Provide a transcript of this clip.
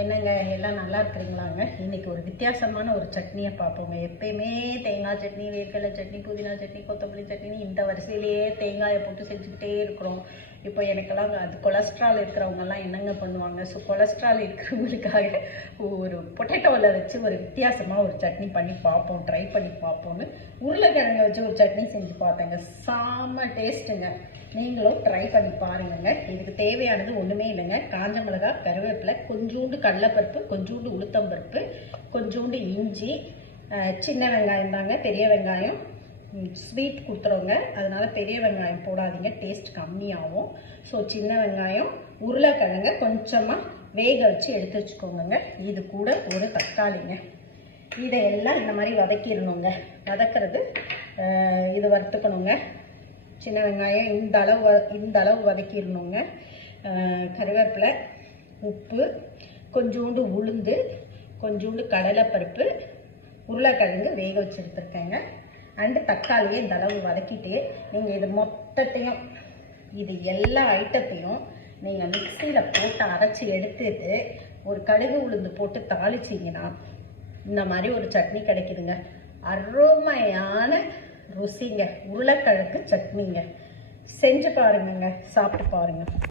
என்னங்க எல்லாம் நல்லா இருக்கிறீங்களாங்க? இன்னைக்கு ஒரு வித்தியாசமான ஒரு சட்னியை பார்ப்போங்க. எப்பயுமே தேங்காய் சட்னி, வேர்க்கடலை சட்னி, புதினா சட்னி, கொத்தமல்லி சட்னி இந்த வரிசையிலேயே தேங்காயை போட்டு செஞ்சுக்கிட்டே இருக்கிறோம். இப்போ எனக்கெல்லாம் அது கொலஸ்ட்ரால் இருக்கிறவங்கெல்லாம் என்னங்க பண்ணுவாங்க? ஸோ கொலஸ்ட்ரால் இருக்கிறவங்களுக்காக ஒரு பொட்டேட்டோவில் வச்சு ஒரு வித்தியாசமாக ஒரு சட்னி பண்ணி பார்ப்போம், ட்ரை பண்ணி பார்ப்போம்னு உருளைக்கிழங்கை வச்சு ஒரு சட்னி செஞ்சு பார்த்தேங்க. செம்ம டேஸ்ட்டுங்க. நீங்களும் ட்ரை பண்ணி பாருங்க. இதுக்கு தேவையானது ஒன்றுமே இல்லைங்க. காஞ்ச மிளகாய், கருவேப்பிலை, கொஞ்சோண்டு கடலைப்பருப்பு, கொஞ்சோண்டு உளுத்தம்பருப்பு, கொஞ்சோண்டு இஞ்சி, சின்ன வெங்காயம் தாங்க. பெரிய வெங்காயம் ஸ்வீட் கொடுத்துருவோங்க, அதனால பெரிய வெங்காயம் போடாதீங்க, டேஸ்ட் கம்மியாகும். ஸோ சின்ன வெங்காயம், உருளைக்கிழங்க கொஞ்சமாக வேக வச்சு எடுத்து வச்சுக்கோங்க. இது கூட ஒரு தக்காளிங்க. இதையெல்லாம் இந்த மாதிரி வதக்கிடணுங்க. வதக்கிறது இது வறுத்துக்கணுங்க. சின்ன வெங்காயம் இந்த அளவு வதக்கிடணுங்க. கருவேப்பிலை, உப்பு, கொஞ்சோண்டு உளுந்து, கொஞ்சோண்டு கடலைப்பருப்பு, உருளைக்கிழங்கு வேக வச்சு எடுத்துருக்கேங்க. அண்டு தக்காளியை இந்த அளவு வதக்கிட்டு நீங்கள் இது மொத்தத்தையும் இது எல்லா ஐட்டத்தையும் நீங்கள் மிக்சியில் போட்டு அரைச்சி எடுத்துட்டு ஒரு கடுகு உளுந்து போட்டு தாளிச்சிங்கன்னா இந்த மாதிரி ஒரு சட்னி கிடைக்குதுங்க. அருமையான ருசிங்க. உருளைக்கிழங்கு சட்னிங்க. செஞ்சு பாருங்கங்க, சாப்பிட்டு பாருங்க.